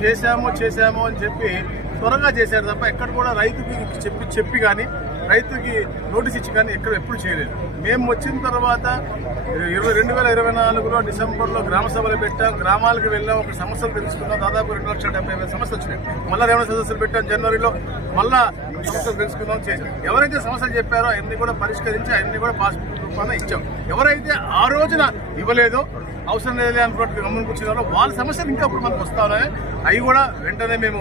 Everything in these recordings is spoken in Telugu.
చేశామో చేశామో అని చెప్పి త్వరగా చేశారు తప్ప ఎక్కడ కూడా రైతుకి చెప్పి చెప్పి కానీ రైతుకి నోటీస్ ఇచ్చి కానీ ఎక్కడ ఎప్పుడు చేయలేదు. మేము వచ్చిన తర్వాత ఇరవై రెండు వేల ఇరవై నాలుగులో డిసెంబర్లో గ్రామ సభలు పెట్టాం గ్రామాలకు వెళ్ళాం ఒక సమస్యలు తెలుసుకున్నాం. దాదాపు రెండు లక్షల డెబ్బై వేల సమస్యలు వచ్చినాయి. మళ్ళీ రెవెన్యూ సదస్సులు పెట్టాం జనవరిలో మళ్ళా సమస్యలు తెలుసుకుందాం చేశాం. ఎవరైతే సమస్యలు చెప్పారో అవన్నీ కూడా పరిష్కరించి అవన్నీ కూడా పాస్ రూపాన ఇచ్చాం. ఎవరైతే ఆ రోజున ఇవ్వలేదో అవసరం లేదు అనుకున్నట్టు గమనం కూర్చున్నారో వాళ్ళ సమస్యలు ఇంకా ఇప్పుడు మనకు వస్తా ఉన్నాయి. అవి కూడా వెంటనే మేము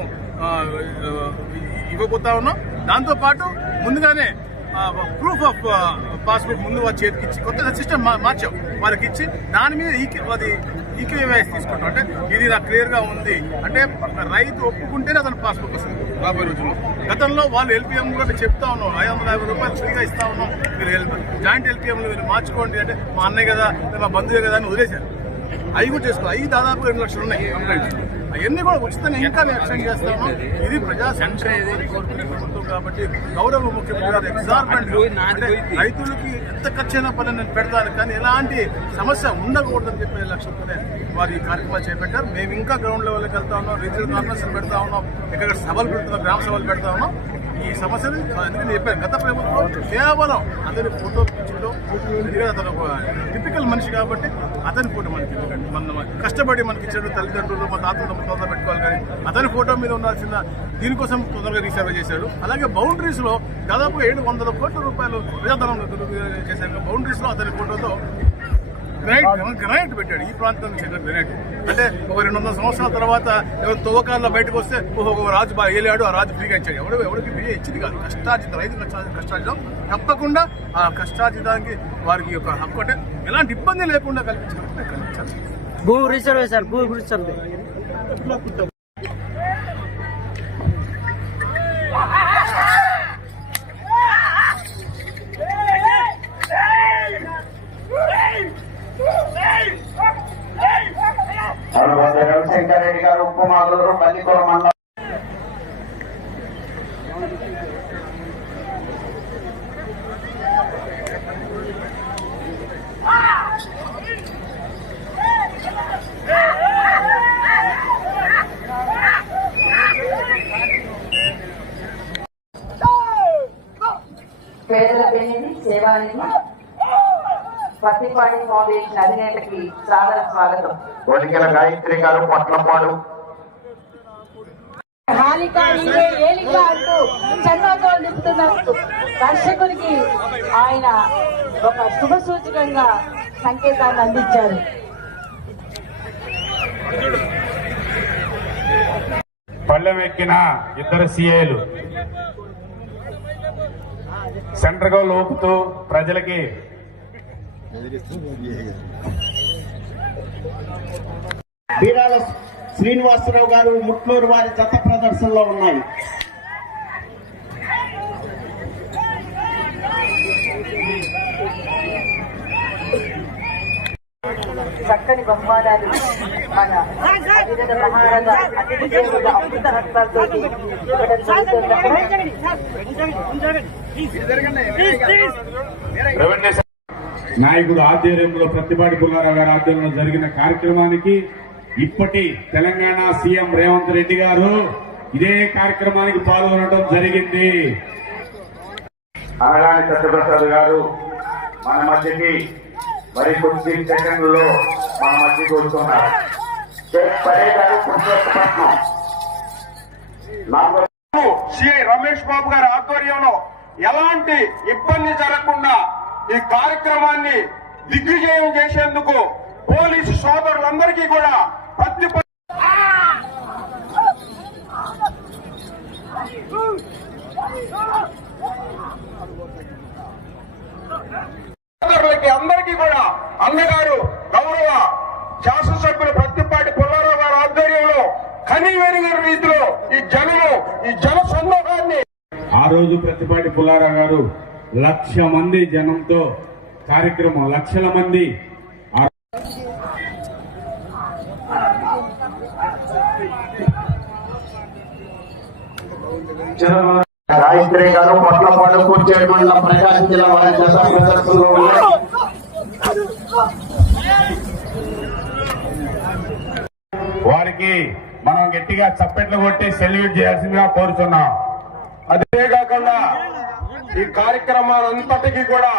ఇవ్వబోతా ఉన్నాం. దాంతోపాటు ముందుగానే ప్రూఫ్ ఆఫ్ పాస్బుక్ ముందు వారి చేతికి ఇచ్చి కొత్త సిస్టమ్ మార్చాం. వాళ్ళకి ఇచ్చి దాని మీద ఈకే అది ఈకేవైఎస్ తీసుకుంటాం. అంటే ఇది నాకు క్లియర్గా ఉంది. అంటే రైతు ఒప్పుకుంటేనే అతను పాస్బుక్ వస్తుంది. రాబోయే రోజుల్లో. గతంలో వాళ్ళు ఎల్పిఎం కూడా మేము చెప్తా ఉన్నాం ఐదు వందల యాభై రూపాయలు ఫ్రీగా ఇస్తా ఉన్నాం మీరు జాయింట్ ఎల్పిఎంలు మీరు మార్చుకోండి అంటే మా అన్నయ్య కదా మా బంధువే కదా అని వదిలేశారు. అవి కూడా చేసుకోవాలి. అవి దాదాపు రెండు లక్షలు ఉన్నాయి. కంప్లైంట్స్ అవన్నీ కూడా ఉచితంగా ఇంకా ఎక్స్టెండ్ చేస్తాము. ఇది ప్రజా ప్రభుత్వం కాబట్టి గౌరవ ముఖ్యమంత్రి గారు ఎగ్జార్మెంట్ రైతులకి ఎంత ఖర్చైనా పని నేను పెడతాను. కానీ ఎలాంటి సమస్య ఉండకూడదని చెప్పే లక్ష్యంతోనే వారు ఈ కార్యక్రమాలు చేపట్టారు. మేము ఇంకా గ్రౌండ్ లెవెల్కి వెళ్తా ఉన్నాం. రీజనల్ కాన్ఫరెన్స్ పెడతా ఉన్నాం. ఎక్కడ సభలు పెడుతున్నాం గ్రామ సభలు పెడతా ఉన్నాం. ఈ సమస్యను ఎందుకంటే చెప్పాను గత ప్రభుత్వం కేవలం అతని ఫోటో పిచ్చిలో అతను ఒక టిపికల్ మనిషి కాబట్టి అతని ఫోటో మనకి ఎందుకంటే మన కష్టపడి మనకి ఇచ్చాడు తల్లిదండ్రులు మా తాతలు తొందర పెట్టుకోవాలి కానీ అతని ఫోటో మీద ఉండాల్సిన దీనికోసం తొందరగా రీసర్వ్ చేశాడు. అలాగే బౌండరీస్లో దాదాపు ఏడు వందల కోట్ల రూపాయలు ప్రజాధనం చేశాక బౌండరీస్లో అతని ఫోటోతో గ్రైట్ గ్రైట్ పెట్టాడు? ఈ ప్రాంతానికి చెందిన గ్రైట్ అంటే ఒక రెండు వందల సంవత్సరాల తర్వాత ఎవరు తవ్వకాల్లో బయటకు వస్తే ఒక రాజు బాగా ఏలాడు ఆ రాజు ఫ్రీగా ఇచ్చాడు. ఎవడు ఎవరికి ఫ్రీగా ఇచ్చింది కాదు. కష్టార్జిత రైతు కష్టార్జిత కష్టార్జితం. తప్పకుండా ఆ కష్టార్జితానికి వారికి యొక్క హక్కు అంటే ఎలాంటి ఇబ్బంది లేకుండా కల్పించాలి. భూ రిజర్వే సార్ భూ రిజర్వే సేవానిధి పత్తిపాటి ఫౌండేషన్ అధినేతకి సాదర స్వాగతం. ఒలికెల గాయత్రి గారు పట్లపాడు హాలిక ఇదే ఏలిక అంటూ దర్శకునికి ఆయన ఒక శుభ సూచకంగా సంకేతాన్ని అందించారు. పళ్ళెం ఎక్కిన ఇద్దరు సీఏలు సెంటర్గా లోపుతూ ప్రజలకి బీరాల శ్రీనివాసరావు గారు ముట్లూరు వారి జత ప్రదర్శనలో ఉన్నాయి. చక్కని బహుమానాలు మన మహారాజా అతిథి అమృత హస్తాలతో ఇవ్వడం జరుగుతున్నప్పుడు నాయకుడు ఆధ్వర్యంలో ప్రతిపాటి పుల్లారావు గారి ఆధ్వర్యంలో జరిగిన కార్యక్రమానికి ఇప్పటి తెలంగాణ సీఎం రేవంత్ రెడ్డి గారు ఇదే కార్యక్రమానికి పాల్గొనడం జరిగింది. అనగాని సత్యప్రసాద్ గారు మన మధ్యకి మరి కొద్ది సెకండ్లో మన మధ్యకి వస్తున్నారు. షేక్ పడే గారు పురుషోత్తపట్నం నాలుగో రమేష్ బాబు గారి ఆధ్వర్యంలో ఎలాంటి ఇబ్బంది జరగకుండా ఈ కార్యక్రమాన్ని దిగ్విజయం చేసేందుకు పోలీసు సోదరులందరికీ కూడా ప్రతి సోదరులకి అందరికీ కూడా అన్నగారు గౌరవ శాసనసభ్యులు ప్రత్తిపాటి పుల్లారావు గారి ఆధ్వర్యంలో కని వెరిగిన రీతిలో ఈ జనము ఈ జన సందోహాన్ని ఆ రోజు ప్రతిపాటి పుల్లారావు గారు లక్ష మంది జనంతో కార్యక్రమం లక్షల మంది గాయత్రి గారు పొట్లపాడు కూర్చేడు మండలం ప్రకాశం జిల్లా వారి జత ప్రదర్శనలో వారికి మనం గట్టిగా చప్పెట్లు కొట్టి సెల్యూట్ చేయాల్సిందిగా కోరుతున్నాం అదే కాకుండా ఈ కార్యక్రమాలంతటికీ కూడా